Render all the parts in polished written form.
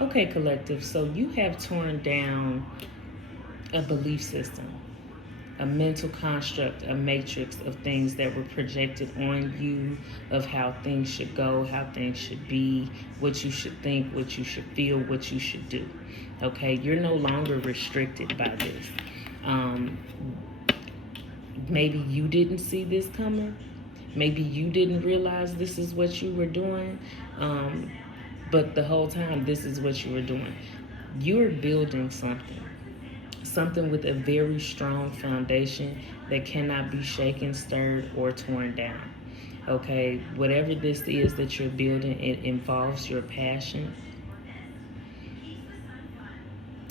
Okay, collective. So you have torn down a belief system, a mental construct, a matrix of things that were projected on you, of how things should go, how things should be, what you should think, what you should feel, what you should do. Okay, you're no longer restricted by this. Um, Maybe you didn't see this coming. Maybe you didn't realize this is what you were doing. Um, but the whole time, this is what you were doing. You're building something with a very strong foundation that cannot be shaken, stirred, or torn down. Okay, whatever this is that you're building, it involves your passion,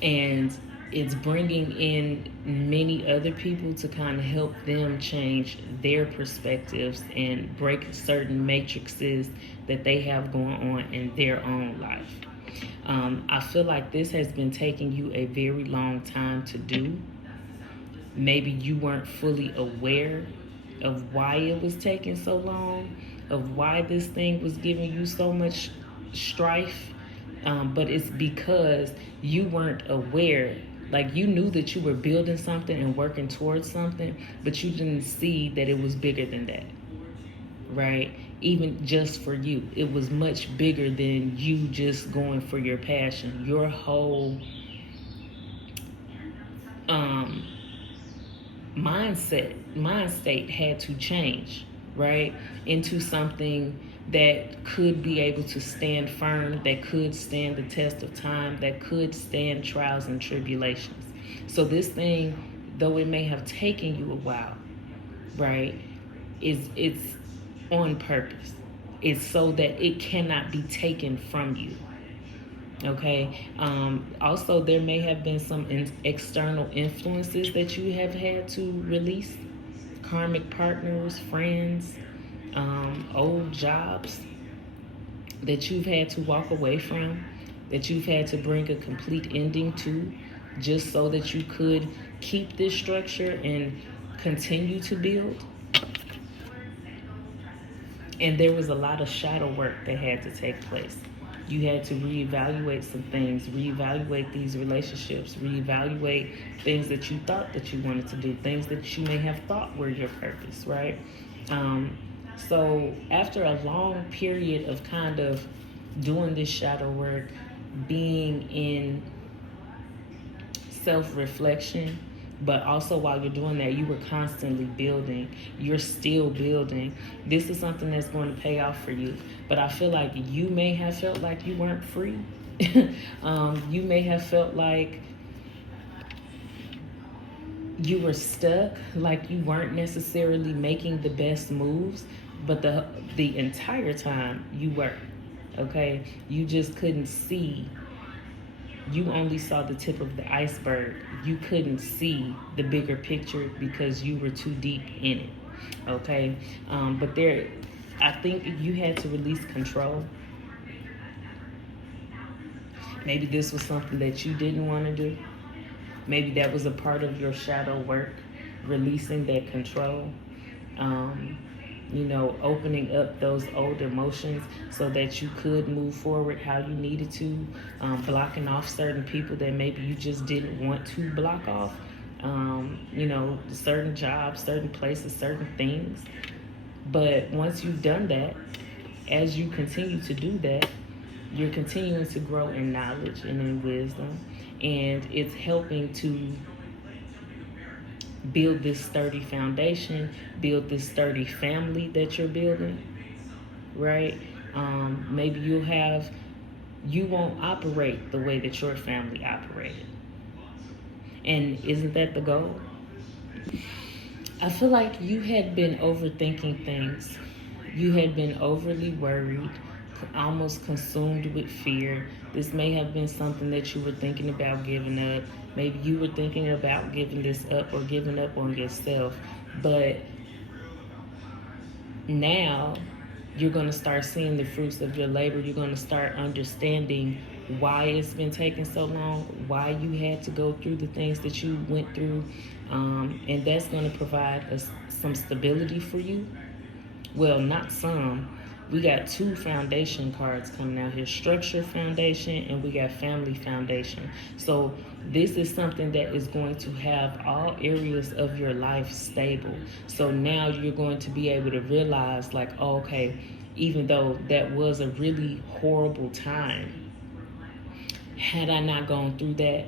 and it's bringing in many other people to kind of help them change their perspectives and break certain matrices that they have going on in their own life. I feel like this has been taking you a very long time to do. Maybe you weren't fully aware of why it was taking so long, of why this thing was giving you so much strife. But it's because you weren't aware. Like, you knew that you were building something and working towards something, but you didn't see that it was bigger than that, right? Even just for you, it was much bigger than you just going for your passion. Your whole um, mind state had to change, right, into something that could be able to stand firm, that could stand the test of time, that could stand trials and tribulations. So this thing, though it may have taken you a while, right, it's on purpose. It's so that it cannot be taken from you. Okay. Also, there may have been some external influences that you have had to release: karmic partners, friends, old jobs that you've had to walk away from, that you've had to bring a complete ending to, just so that you could keep this structure and continue to build. And there was a lot of shadow work that had to take place. You had to reevaluate some things, reevaluate these relationships, reevaluate things that you thought that you wanted to do, things that you may have thought were your purpose, right? Um, so after a long period of kind of doing this shadow work, being in self-reflection, but also while you're doing that, you were constantly building. You're still building. This is something that's going to pay off for you. But I feel like you may have felt like you weren't free. You may have felt like you were stuck, like you weren't necessarily making the best moves, but the entire time you were. Okay, you just couldn't see. You only saw the tip of the iceberg. You couldn't see the bigger picture because you were too deep in it. Okay, but there, I think you had to release control. Maybe this was something that you didn't want to do. Maybe that was a part of your shadow work, releasing that control. Um, Opening up those old emotions so that you could move forward how you needed to, blocking off certain people that maybe you just didn't want to block off, certain jobs, certain places, certain things. But once you've done that, as you continue to do that, you're continuing to grow in knowledge and in wisdom, and it's helping to build this sturdy foundation, build this sturdy family that you're building, right? Maybe you won't operate the way that your family operated. And isn't that the goal? I feel like you had been overthinking things. You had been overly worried, almost consumed with fear. This may have been something that you were thinking about giving up. Maybe you were thinking about giving this up or giving up on yourself. But now you're going to start seeing the fruits of your labor. You're going to start understanding why it's been taking so long, why you had to go through the things that you went through. And that's going to provide some stability for you. Well, not some, We got two foundation cards coming out here, structure foundation, and we got family foundation. So this is something that is going to have all areas of your life stable. So now you're going to be able to realize, like, oh, okay, even though that was a really horrible time, had I not gone through that,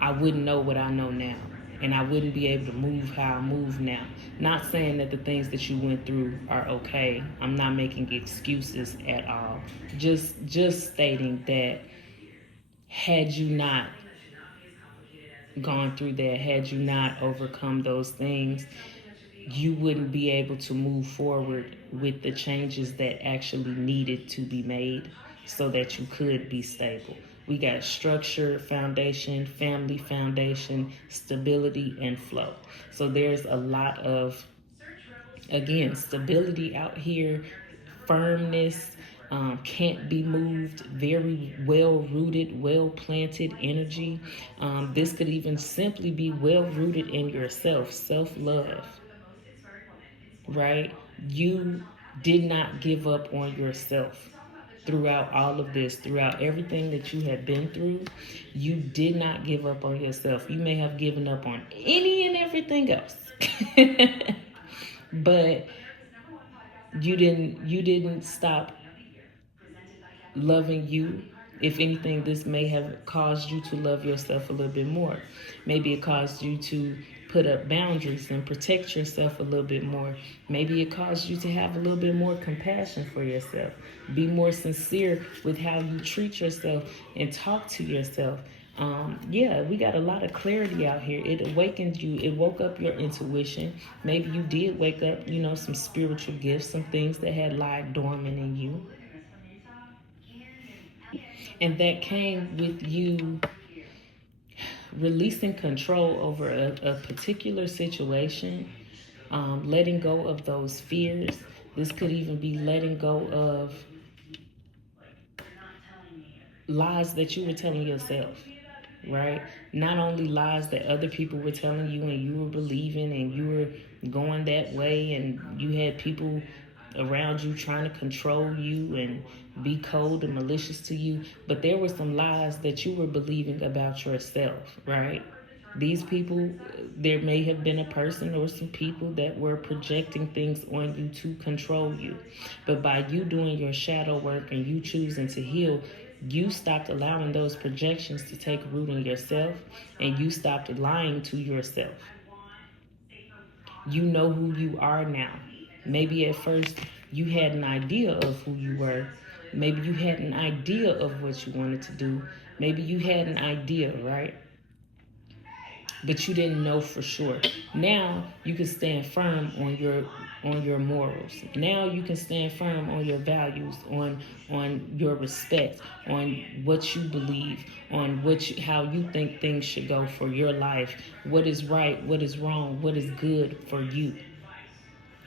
I wouldn't know what I know now. And I wouldn't be able to move how I move now. Not saying that the things that you went through are okay. I'm not making excuses at all. Just stating that had you not gone through that, had you not overcome those things, you wouldn't be able to move forward with the changes that actually needed to be made so that you could be stable. We got structure, foundation, family foundation, stability, and flow. So there's a lot of, again, stability out here, firmness, can't be moved, very well rooted, well planted energy. This could even simply be well rooted in yourself, self love, right? You did not give up on yourself throughout all of this, throughout everything that you have been through. You did not give up on yourself. You may have given up on any and everything else. But you didn't stop loving you. If anything, this may have caused you to love yourself a little bit more. Maybe it caused you to put up boundaries and protect yourself a little bit more. Maybe it caused you to have a little bit more compassion for yourself. Be more sincere with how you treat yourself and talk to yourself. Yeah, we got a lot of clarity out here. It awakened you. It woke up your intuition. Maybe you did wake up, some spiritual gifts, some things that had lied dormant in you. And that came with you releasing control over a particular situation, letting go of those fears. This could even be letting go of lies that you were telling yourself, right? Not only lies that other people were telling you and you were believing and you were going that way, and you had people around you trying to control you and be cold and malicious to you, but there were some lies that you were believing about yourself, right? These people, there may have been a person or some people that were projecting things on you to control you. But by you doing your shadow work and you choosing to heal, you stopped allowing those projections to take root in yourself, and you stopped lying to yourself. You know who you are now. Maybe at first you had an idea of who you were. Maybe you had an idea of what you wanted to do. Maybe you had an idea, right? But you didn't know for sure. Now you can stand firm on your morals. Now you can stand firm on your values, on your respect, on what you believe, on how you think things should go for your life. What is right, what is wrong, what is good for you.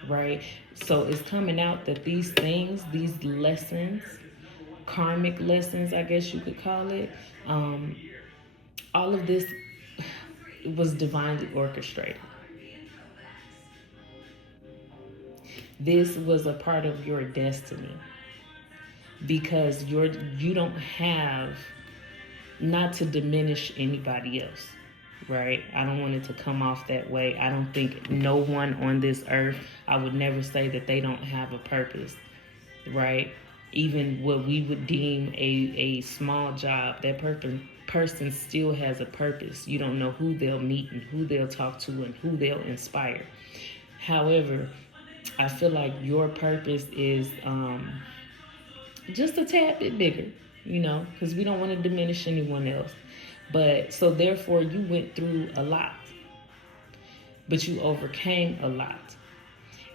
Right? So it's coming out that these things, these lessons, karmic lessons, I guess you could call it, all of this was divinely orchestrated. This was a part of your destiny, because you don't have, not to diminish anybody else, right? I don't want it to come off that way. I don't think no one on this earth, I would never say that they don't have a purpose, right? Even what we would deem a small job, that person still has a purpose. You don't know who they'll meet and who they'll talk to and who they'll inspire. However, I feel like your purpose is just a tad bit bigger, because we don't want to diminish anyone else. But so therefore you went through a lot, but you overcame a lot.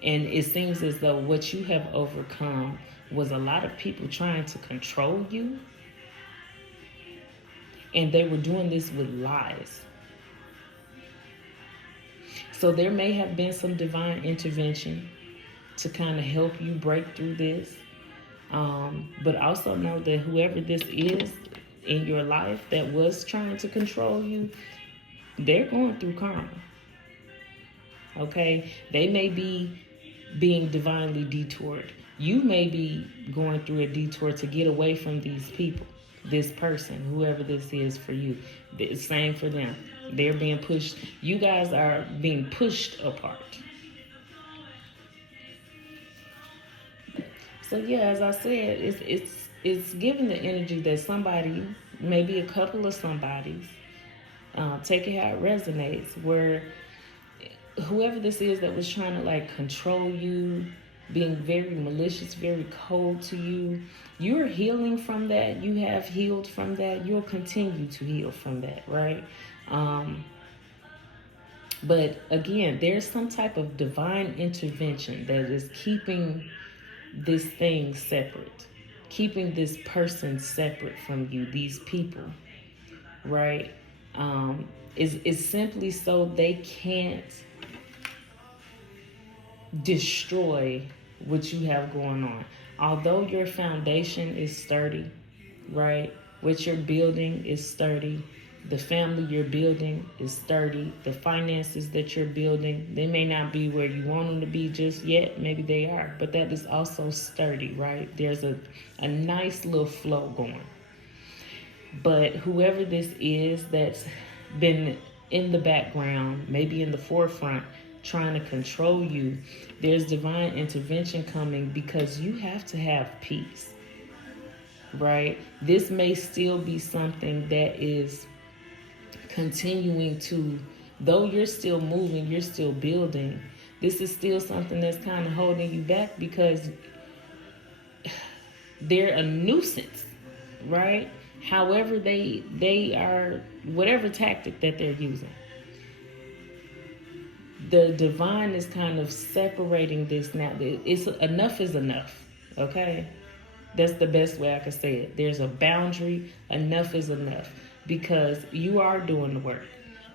And it seems as though what you have overcome was a lot of people trying to control you. And they were doing this with lies. So there may have been some divine intervention to kind of help you break through this. But also know that whoever this is in your life that was trying to control you, they're going through karma. Okay? They may be being divinely detoured. You may be going through a detour to get away from these people, this person, whoever this is for you. The same for them. They're being pushed. You guys are being pushed apart. So yeah, as I said, it's giving the energy that somebody, maybe a couple of somebodies, take it how it resonates, where whoever this is that was trying to like control you, being very malicious, very cold to you, you're healing from that. You have healed from that. You'll continue to heal from that, right? But again, there's some type of divine intervention that is keeping this thing separate, keeping this person separate from you, these people, right? Is simply so they can't destroy what you have going on. Although your foundation is sturdy, right? What you're building is sturdy. The family you're building is sturdy. The finances that you're building, they may not be where you want them to be just yet. Maybe they are, but that is also sturdy, right? There's a nice little flow going. But whoever this is that's been in the background, maybe in the forefront, trying to control you, there's divine intervention coming because you have to have peace, right? This may still be something that is continuing to, though you're still moving, you're still building, this is still something that's kind of holding you back because they're a nuisance, right? However they are, whatever tactic that they're using, the divine is kind of separating this now. It's enough is enough, okay? That's the best way I can say it. There's a boundary. Enough is enough, because you are doing the work.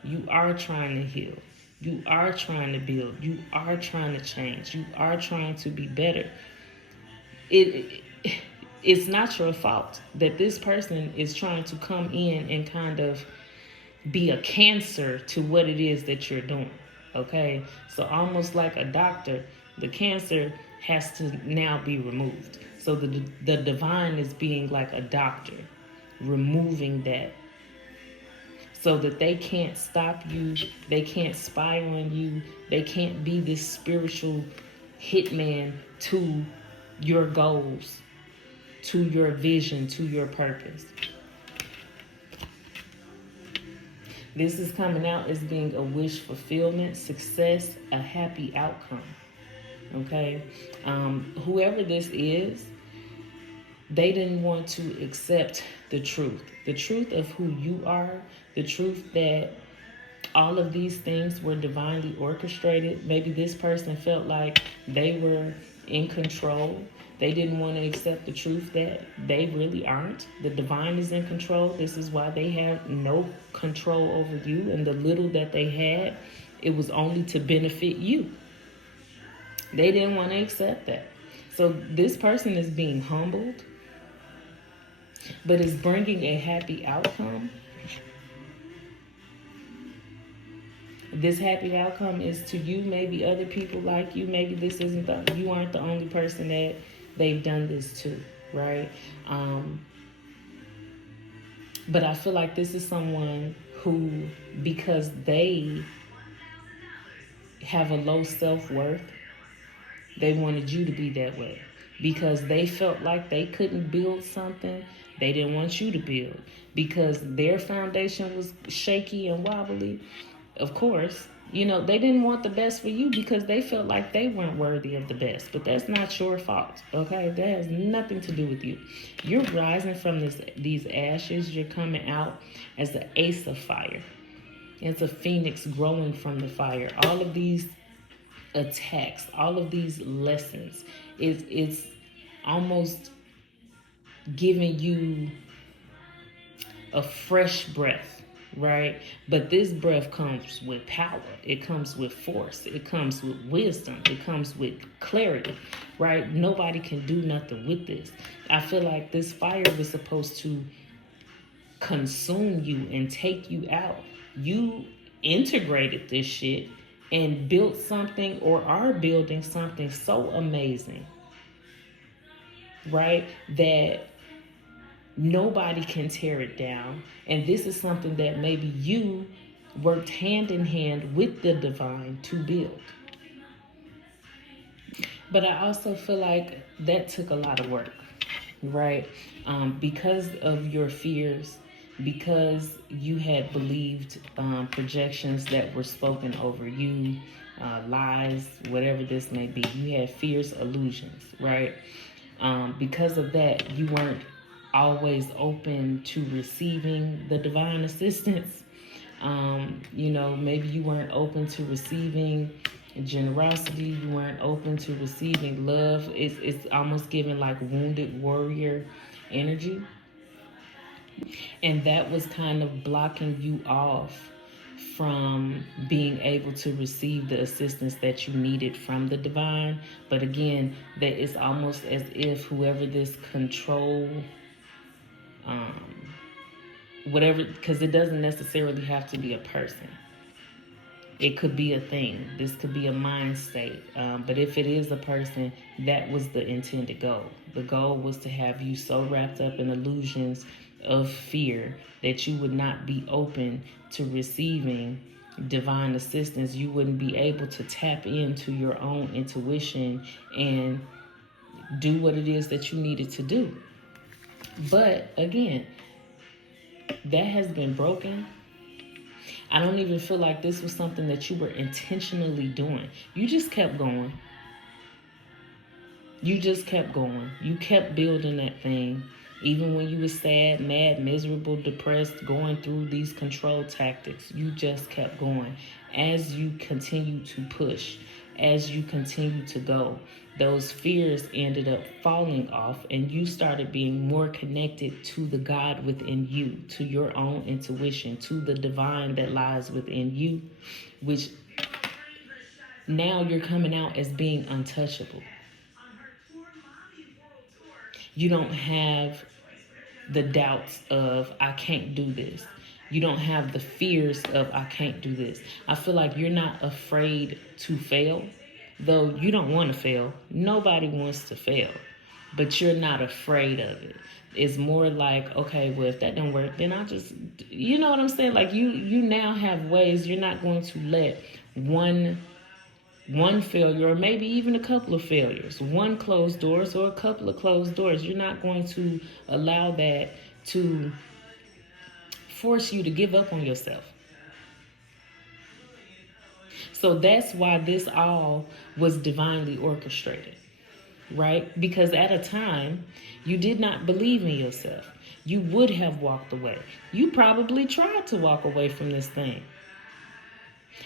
You are trying to heal. You are trying to build. You are trying to change. You are trying to be better. It's not your fault that this person is trying to come in and kind of be a cancer to what it is that you're doing. Okay, so almost like a doctor, the cancer has to now be removed. So the divine is being like a doctor, removing that, so that they can't stop you, they can't spy on you, they can't be this spiritual hitman to your goals, to your vision, to your purpose. This is coming out as being a wish fulfillment, success, a happy outcome. Okay? Whoever this is, they didn't want to accept the truth of who you are, the truth that all of these things were divinely orchestrated. Maybe this person felt like they were in control. They didn't want to accept the truth that they really aren't. The divine is in control. This is why they have no control over you. And the little that they had, it was only to benefit you. They didn't want to accept that. So this person is being humbled, but is bringing a happy outcome. This happy outcome is to you, maybe other people like you. Maybe this isn't you aren't the only person that they've done this to, right? But I feel like this is someone who, because they have a low self-worth, they wanted you to be that way. Because they felt like they couldn't build something, they didn't want you to build. Because their foundation was shaky and wobbly, of course, they didn't want the best for you because they felt like they weren't worthy of the best. But that's not your fault, okay? That has nothing to do with you. You're rising from these ashes. You're coming out as the ace of fire. It's a phoenix growing from the fire. All of these attacks, all of these lessons, it's almost giving you a fresh breath, right? But this breath comes with power. It comes with force. It comes with wisdom. It comes with clarity, right? Nobody can do nothing with this. I feel like this fire was supposed to consume you and take you out. You integrated this shit and built something, or are building something so amazing. right? That nobody can tear it down. And this is something that maybe you worked hand in hand with the divine to build. But I also feel like that took a lot of work, right? Because of your fears, because you had believed projections that were spoken over you, lies, whatever this may be. You had fears, illusions, right? Because of that, you weren't always open to receiving the divine assistance. Maybe you weren't open to receiving generosity. You weren't open to receiving love. It's almost giving like wounded warrior energy. And that was kind of blocking you off from being able to receive the assistance that you needed from the divine. But again, that it's almost as if whoever this control, whatever, because it doesn't necessarily have to be a person. It could be a thing. This could be a mind state. But if it is a person, that was the intended goal. The goal was to have you so wrapped up in illusions of fear that you would not be open to receiving divine assistance. You wouldn't be able to tap into your own intuition and do what it is that you needed to do. But again, that has been broken. I don't even feel like this was something that you were intentionally doing. You just kept going. You just kept going. You kept building that thing. Even when you were sad, mad, miserable, depressed, going through these control tactics, you just kept going. As you continue to push, as you continue to go, those fears ended up falling off and you started being more connected to the God within you, to your own intuition, to the divine that lies within you, which now you're coming out as being untouchable. You don't have the doubts of, I can't do this. You don't have the fears of, I can't do this. I feel like you're not afraid to fail, though you don't want to fail. Nobody wants to fail, but you're not afraid of it. It's more like, okay, well, if that don't work, then I'll just, you know what I'm saying? Like you now have ways. You're not going to let one failure, or maybe even a couple of failures, one closed doors or a couple of closed doors. You're not going to allow that to force you to give up on yourself. So that's why this all was divinely orchestrated, right? Because at a time, you did not believe in yourself. You would have walked away. You probably tried to walk away from this thing.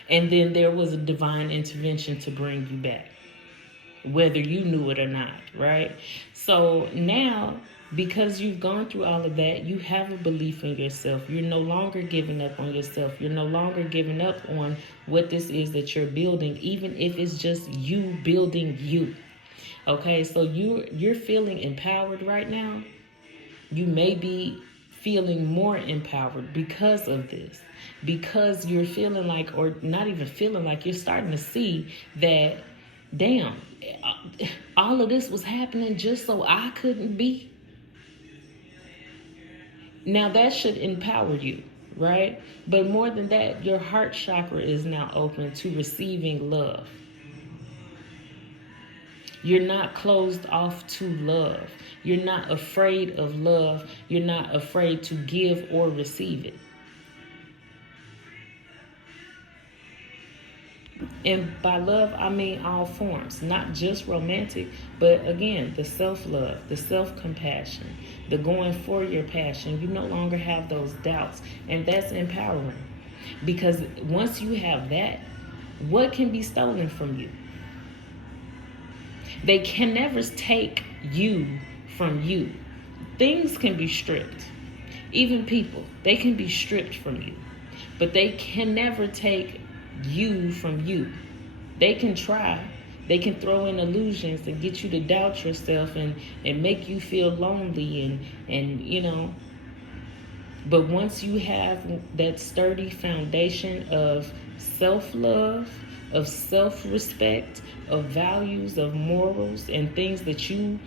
And then there was a divine intervention to bring you back, whether you knew it or not, right? So now, because you've gone through all of that, you have a belief in yourself. You're no longer giving up on yourself. You're no longer giving up on what this is that you're building, even if it's just you building you. Okay, so you're feeling empowered right now. You may be feeling more empowered because of this, because you're feeling like, or not even feeling like, you're starting to see that, damn, all of this was happening just so I couldn't be. Now that should empower you, right? But more than that, your heart chakra is now open to receiving love. You're not closed off to love. You're not afraid of love. You're not afraid to give or receive it. And by love, I mean all forms, not just romantic, but again, the self-love, the self-compassion, the going for your passion. You no longer have those doubts, and that's empowering. Because once you have that, what can be stolen from you? They can never take you from you. Things can be stripped. Even people, they can be stripped from you. But they can never take you from you. They can try. They can throw in illusions and get you to doubt yourself and make you feel lonely and you know. But once you have that sturdy foundation of self-love, of self-respect, of values, of morals, and things that you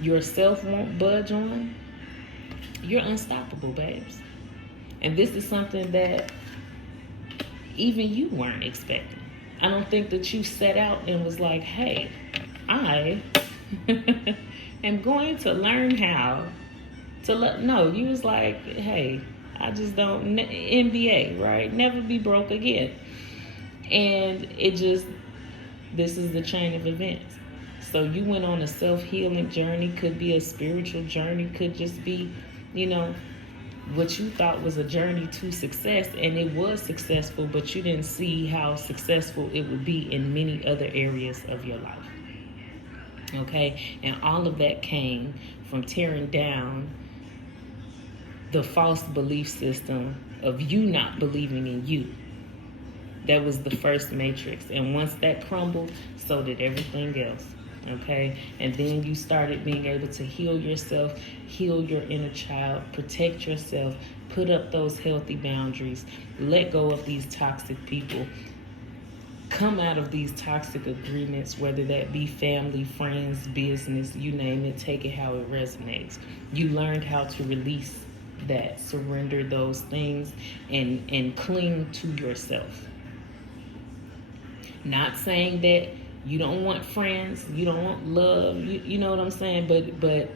yourself won't budge on, you're unstoppable, babes. And this is something that even you weren't expecting. I don't think that you set out and was like, hey, I am going to learn how to no, you was like, hey, I just don't, NBA, right? Never be broke again. And this is the chain of events. So you went on a self-healing journey, could be a spiritual journey, could just be, what you thought was a journey to success, and it was successful, but you didn't see how successful it would be in many other areas of your life. Okay? And all of that came from tearing down the false belief system of you not believing in you. That was the first matrix. And once that crumbled, so did everything else. Okay? And then you started being able to heal yourself, heal your inner child, protect yourself, put up those healthy boundaries, let go of these toxic people, come out of these toxic agreements, whether that be family, friends, business, you name it, take it how it resonates. You learned how to release that, surrender those things, and cling to yourself. Not saying that you don't want friends, you don't want love, you know what I'm saying? But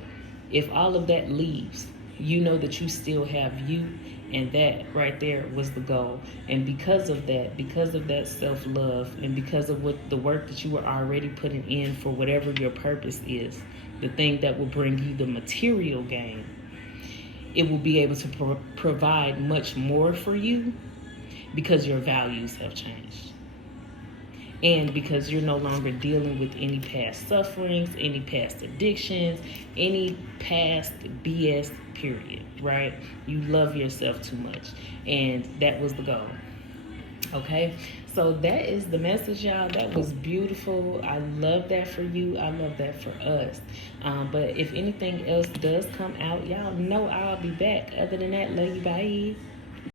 if all of that leaves, you know that you still have you, and that right there was the goal. And because of that self-love, and because of what the work that you were already putting in for whatever your purpose is, the thing that will bring you the material gain, it will be able to provide much more for you because your values have changed. And because you're no longer dealing with any past sufferings, any past addictions, any past BS, period, right? You love yourself too much. And that was the goal. Okay? So that is the message, y'all. That was beautiful. I love that for you. I love that for us. But if anything else does come out, y'all know I'll be back. Other than that, love you. Bye.